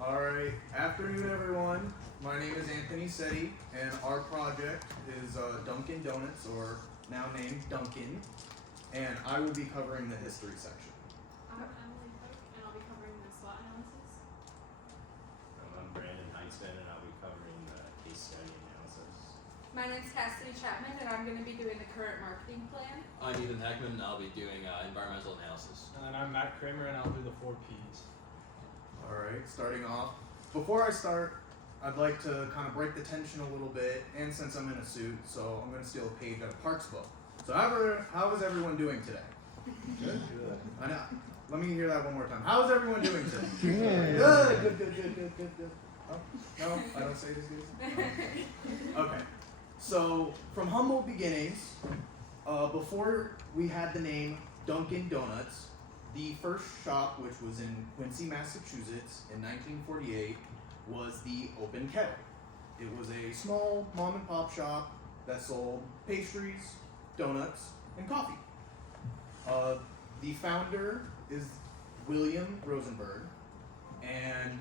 Alright, afternoon everyone. My name is Anthony Setti, and our project is Dunkin' Donuts, or now named Dunkin', and I will be covering the history section. I'm Emily Cook, and I'll be covering the SWOT analysis. I'm Brandon Heinzman, and I'll be covering the case study analysis. My name's Cassidy Chapman, and I'm going to be doing the current marketing plan. I'm Ethan Heckman, and I'll be doing environmental analysis. And I'm Matt Kramer, and I'll do the 4 Ps. Alright, starting off. Before I start, I'd like to kind of break the tension a little bit, and since I'm in a suit, so I'm going to steal a page out of Park's book. So how is everyone doing today? Good? I know. Let me hear that one more time. How is everyone doing today? Good. Oh, no, I don't say this good. Oh. Okay. So, from humble beginnings, before we had the name Dunkin' Donuts, the first shop, which was in Quincy, Massachusetts in 1948, was the Open Kettle. It was a small mom and pop shop that sold pastries, donuts, and coffee. The founder is William Rosenberg, and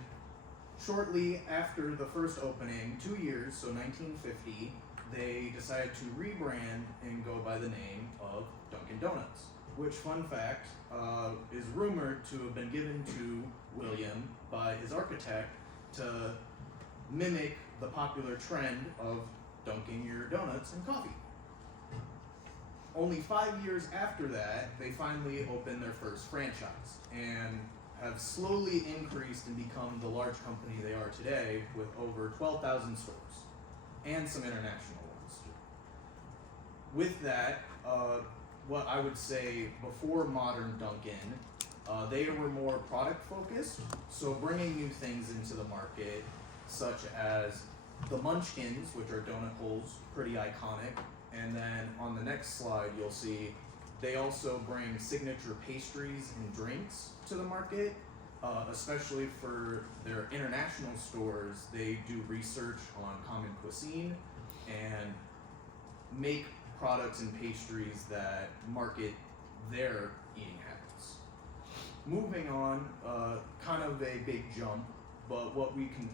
shortly after the first opening, 2 years, so 1950, they decided to rebrand and go by the name of Dunkin' Donuts, which, fun fact, is rumored to have been given to William by his architect to mimic the popular trend of dunking your donuts in coffee. Only 5 years after that, they finally opened their first franchise and have slowly increased and become the large company they are today with over 12,000 stores and some international ones too. With that, what I would say before modern Dunkin', they were more product focused, so bringing new things into the market, such as the Munchkins, which are donut holes, pretty iconic. And then on the next slide, you'll see they also bring signature pastries and drinks to the market, especially for their international stores. They do research on common cuisine and make products and pastries that market their eating habits. Moving on, kind of a big jump, but what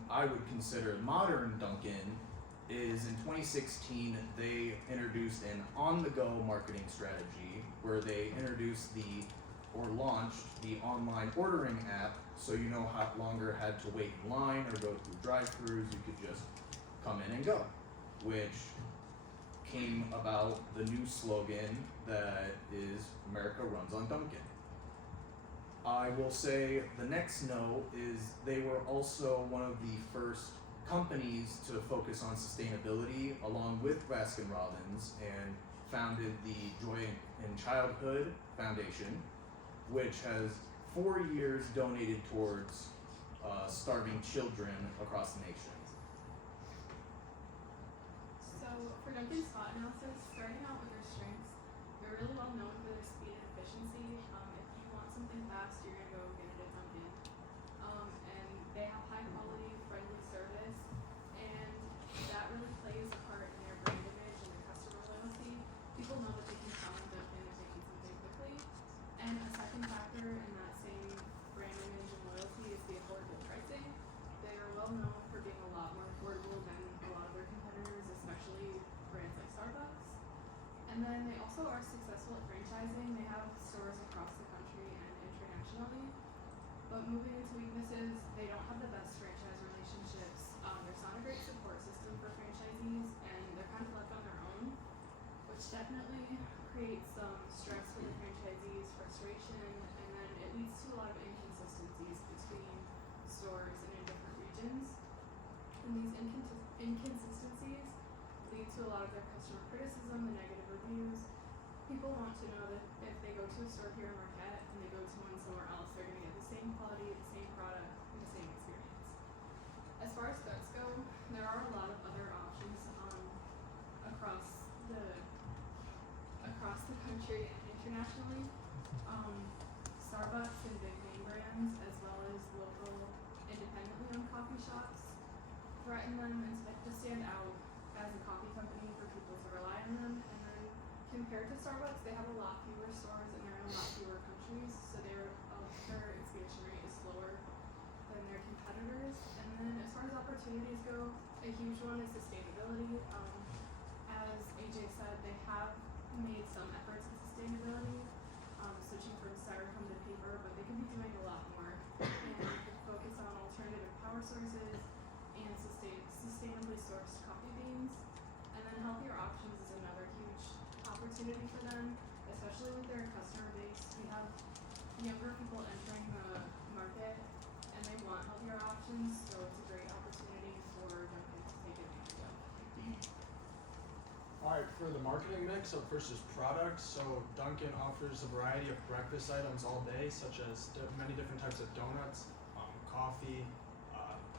I would consider modern Dunkin' is in 2016 they introduced an on-the-go marketing strategy where they introduced launched the online ordering app, so you no longer had to wait in line or go through drive-thrus. You could just come in and go, which came about the new slogan that is America runs on Dunkin'. I will say the next note is they were also one of the first companies to focus on sustainability along with Baskin Robbins and founded the Joy in Childhood Foundation, which has 4 years donated towards starving children across the nation. So, for Dunkin's SWOT analysis, starting out with their strengths, they're really well known for their speed and efficiency. If you want something fast, you're going to go get it at Dunkin'. And they have high quality, friendly service, and that really plays a part in their brand image and their customer loyalty. People know that they can count on Dunkin' if they need something quickly. And a second factor in that same brand image and loyalty is the affordable pricing. They are well known for being a lot more affordable than a lot of their competitors, especially brands like Starbucks. And then they also are successful at franchising. They have stores across the country and internationally. But moving into weaknesses, they don't have the best franchise relationships. There's not a great support system for franchisees, and they're kind of left on their own, which definitely creates some stress for the franchisees, frustration, and then it leads to a lot of inconsistencies between stores and in different regions. And these inconsistencies lead to a lot of their customer criticism, the negative reviews. People want to know that if they go to a store here in Marquette and they go to one somewhere else, they're going to get the same quality, the same product, and the same experience. As far as threats go, there are a lot of other options across the country and internationally. Starbucks and big name brands, as well as local independently owned coffee shops, threaten them and to stand out as a coffee company for people to rely on them. And then compared to Starbucks, they have a lot fewer stores and they're in a lot fewer countries, so their expansion rate is slower than their competitors. a huge one is sustainability. As AJ said, they have made some efforts in sustainability, switching from styrofoam to paper, but they could be doing a lot more. And they could focus on alternative power sources and sustainably sourced coffee beans. And then healthier options is another huge opportunity for them, especially with their customer base. We have younger people entering the market and they want healthier options, so it's a great opportunity for Dunkin' to take advantage of. Alright, for the marketing mix, so first is products. So Dunkin' offers a variety of breakfast items all day, such as many different types of donuts, coffee,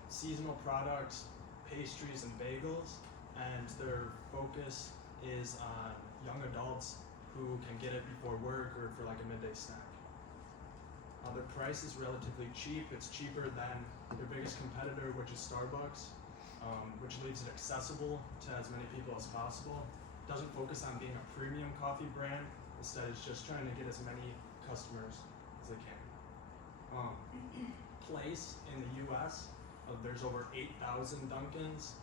seasonal products, pastries, and bagels. And their focus is on young adults who can get it before work or for like a midday snack. Their price is relatively cheap. It's cheaper than their biggest competitor, which is Starbucks, which leaves it accessible to as many people as possible. Doesn't focus on being a premium coffee brand. Instead, it's just trying to get as many customers as they can. Place in the U.S., there's over 8,000 Dunkins,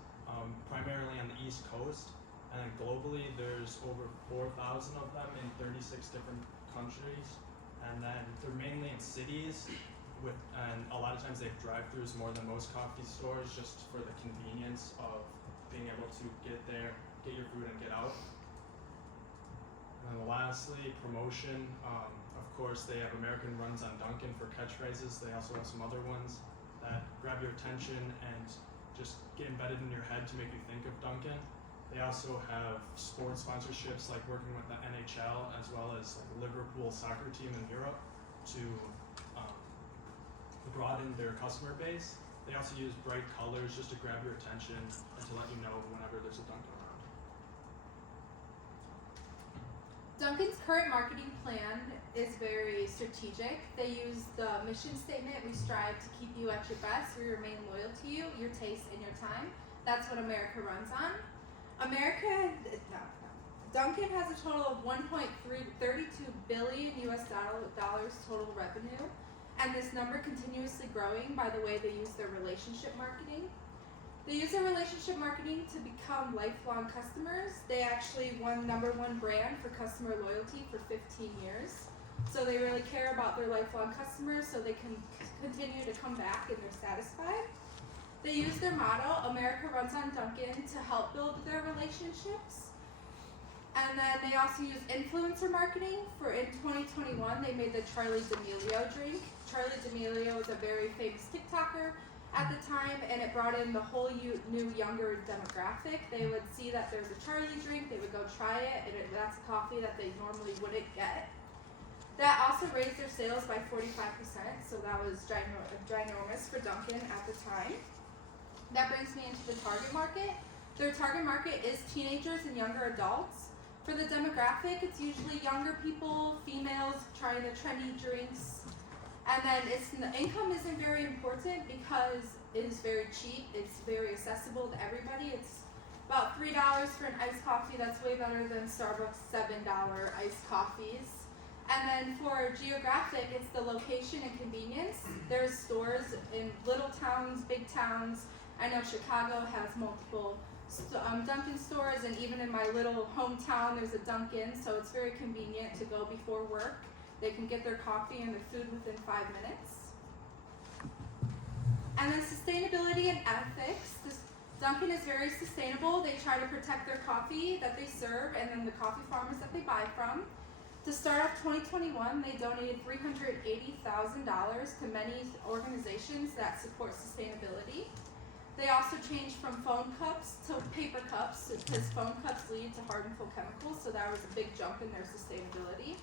primarily on the East Coast, and then globally there's over 4,000 of them in 36 different countries. And then they're mainly in cities and a lot of times they have drive-thrus more than most coffee stores, just for the convenience of being able to get there, get your food and get out. And then lastly, promotion. Of course, they have American runs on Dunkin' for catchphrases. They also have some other ones that grab your attention and just get embedded in your head to make you think of Dunkin'. They also have sports sponsorships, like working with the NHL as well as like the Liverpool soccer team in Europe to broaden their customer base. They also use bright colors just to grab your attention and to let you know whenever there's a Dunkin' around. Dunkin's current marketing plan is very strategic. They use the mission statement, we strive to keep you at your best, we remain loyal to you, your taste, and your time. That's what America runs on. Dunkin' has a total of 1.32 billion US dollars total revenue, and this number continuously growing by the way they use their relationship marketing. They use their relationship marketing to become lifelong customers. They actually won #1 brand for customer loyalty for 15 years. So they really care about their lifelong customers so they can continue to come back and they're satisfied. They use their motto, America runs on Dunkin', to help build their relationships. And then they also use influencer marketing. In 2021, they made the Charli D'Amelio drink. Charli D'Amelio is a very famous TikToker at the time, and it brought in the whole new younger demographic. They would see that there's a Charli drink, they would go try it, and that's a coffee that they normally wouldn't get. That also raised their sales by 45%, so that was ginormous for Dunkin' at the time. That brings me into the target market. Their target market is teenagers and younger adults. For the demographic, it's usually younger people, females trying the trendy drinks. And then the income isn't very important because it is very cheap. It's very accessible to everybody. It's about $3 for an iced coffee. That's way better than Starbucks $7 iced coffees. And then for geographic, it's the location and convenience. There's stores in little towns, big towns. I know Chicago has multiple Dunkin' stores, and even in my little hometown there's a Dunkin', so it's very convenient to go before work. They can get their coffee and their food within 5 minutes. And then sustainability and ethics. Dunkin' is very sustainable. They try to protect their coffee that they serve and then the coffee farmers that they buy from. To start off 2021, they donated $380,000 to many organizations that support sustainability. They also changed from foam cups to paper cups because foam cups lead to harmful chemicals, so that was a big jump in their sustainability.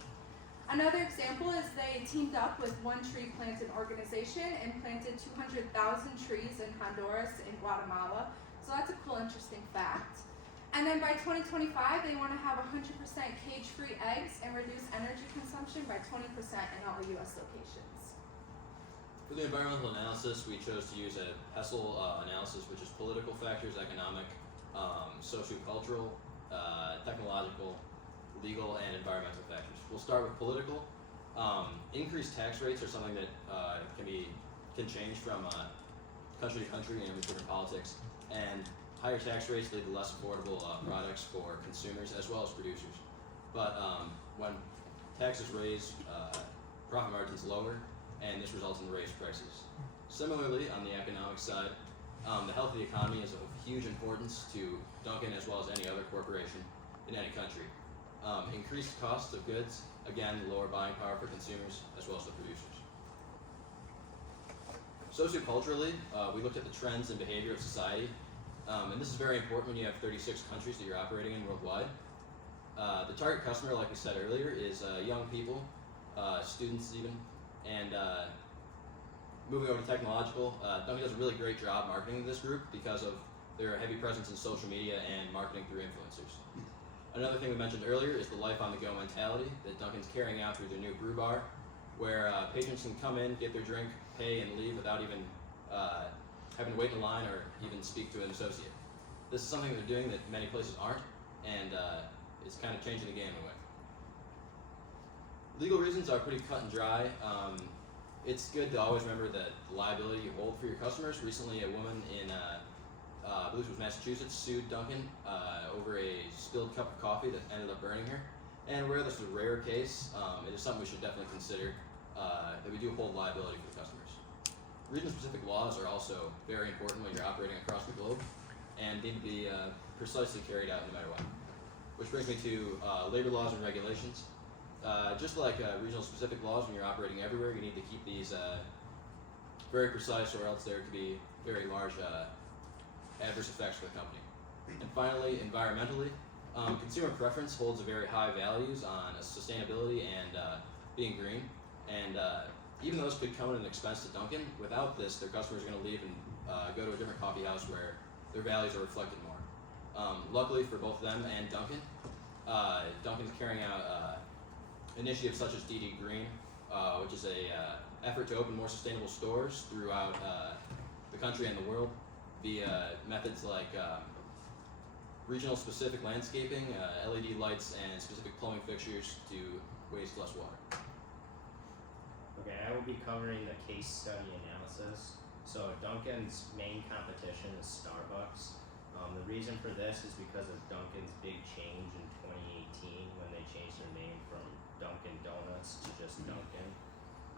Another example is they teamed up with One Tree Planted organization and planted 200,000 trees in Honduras and Guatemala, so that's a cool, interesting fact. And then by 2025, they want to have 100% cage-free eggs and reduce energy consumption by 20% in all U.S. locations. For the environmental analysis, we chose to use a PESTLE analysis, which is political factors, economic, sociocultural, technological, legal, and environmental factors. We'll start with political. Increased tax rates are something that can change from country to country and with different politics. And higher tax rates lead to less affordable products for consumers as well as producers. But when taxes raise, profit margins lower, and this results in raised prices. Similarly, on the economic side, the health of the economy is of huge importance to Dunkin' as well as any other corporation in any country. Increased costs of goods, again, lower buying power for consumers as well as the producers. Socioculturally, we looked at the trends and behavior of society, and this is very important when you have 36 countries that you're operating in worldwide. The target customer, like we said earlier, is young people, students even, and moving over to technological, Dunkin' does a really great job marketing this group because of their heavy presence in social media and marketing through influencers. Another thing we mentioned earlier is the life on the go mentality that Dunkin's carrying out through their new brew bar, where patrons can come in, get their drink, pay, and leave without even having to wait in line or even speak to an associate. This is something they're doing that many places aren't, and it's kind of changing the game in a way. Legal reasons are pretty cut and dry. It's good to always remember that the liability you hold for your customers. Recently, a woman in I believe it was Massachusetts sued Dunkin' over a spilled cup of coffee that ended up burning her. And where this is a rare case, it is something we should definitely consider, that we do hold liability for the customers. Region-specific laws are also very important when you're operating across the globe and need to be precisely carried out no matter what. Which brings me to labor laws and regulations. Just like regional-specific laws, when you're operating everywhere, you need to keep these very precise, or else there could be very large adverse effects for the company. And finally, environmentally, consumer preference holds a very high values on sustainability and being green. And even though this could come at an expense to Dunkin', without this, their customers are going to leave and go to a different coffee house where their values are reflected more. Luckily for both them and Dunkin', Dunkin's carrying out initiatives such as DD Green, which is a effort to open more sustainable stores throughout the country and the world via methods like regional specific landscaping, LED lights, and specific plumbing fixtures to waste less water. Okay, I will be covering the case study analysis. So Dunkin's main competition is Starbucks. The reason for this is because of Dunkin's big change in 2018 when they changed their name from Dunkin' Donuts to just Dunkin'.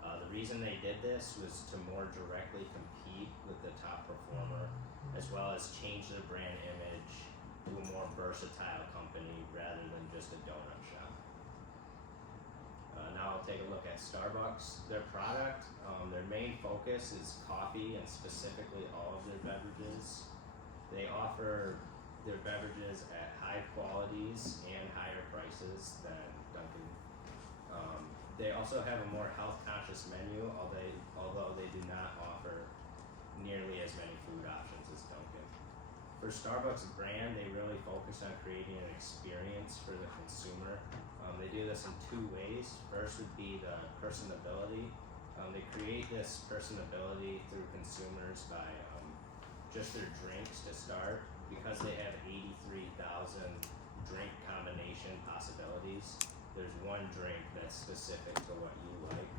The reason they did this was to more directly compete with the top performer, as well as change their brand image to a more versatile company rather than just a donut shop. Now I'll take a look at Starbucks. Their product, their main focus is coffee and specifically all of their beverages. They offer their beverages at high qualities and higher prices than Dunkin'. They also have a more health-conscious menu, although they do not offer nearly as many food options as Dunkin'. For Starbucks brand, they really focus on creating an experience for the consumer. They do this in two ways. First would be the personability. They create this personability through consumers by just their drinks to start. Because they have 83,000 drink combination possibilities, there's one drink that's specific to what you like.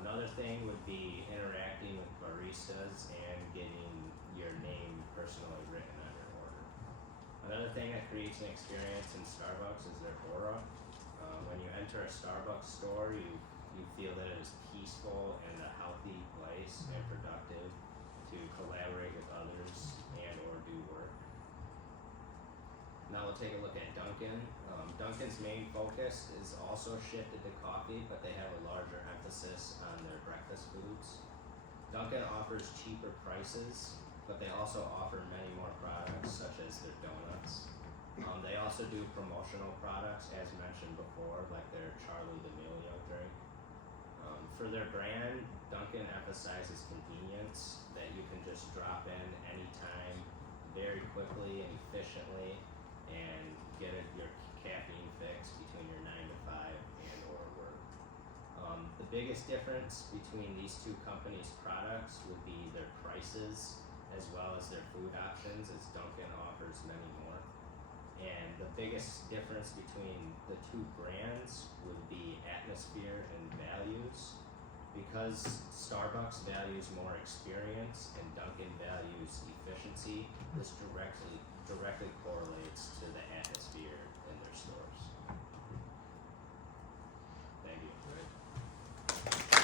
Another thing would be interacting with baristas and getting your name personally written on your order. Another thing that creates an experience in Starbucks is their aura. When you enter a Starbucks store, you feel that it is peaceful and a healthy place and productive to collaborate with others and or do work. Now we'll take a look at Dunkin'. Dunkin's main focus is also shifted to coffee, but they have a larger emphasis on their breakfast foods. Dunkin' offers cheaper prices, but they also offer many more products such as their donuts. They also do promotional products as mentioned before, like their Charlie D'Amelio drink. For their brand, Dunkin' emphasizes convenience, that you can just drop in anytime very quickly and efficiently and get your caffeine fix between your 9 to 5 and or work. The biggest difference between these two companies' products would be their prices as well as their food options, as Dunkin' offers many more. And the biggest difference between the two brands would be atmosphere and values. Because Starbucks values more experience and Dunkin' values efficiency, this directly correlates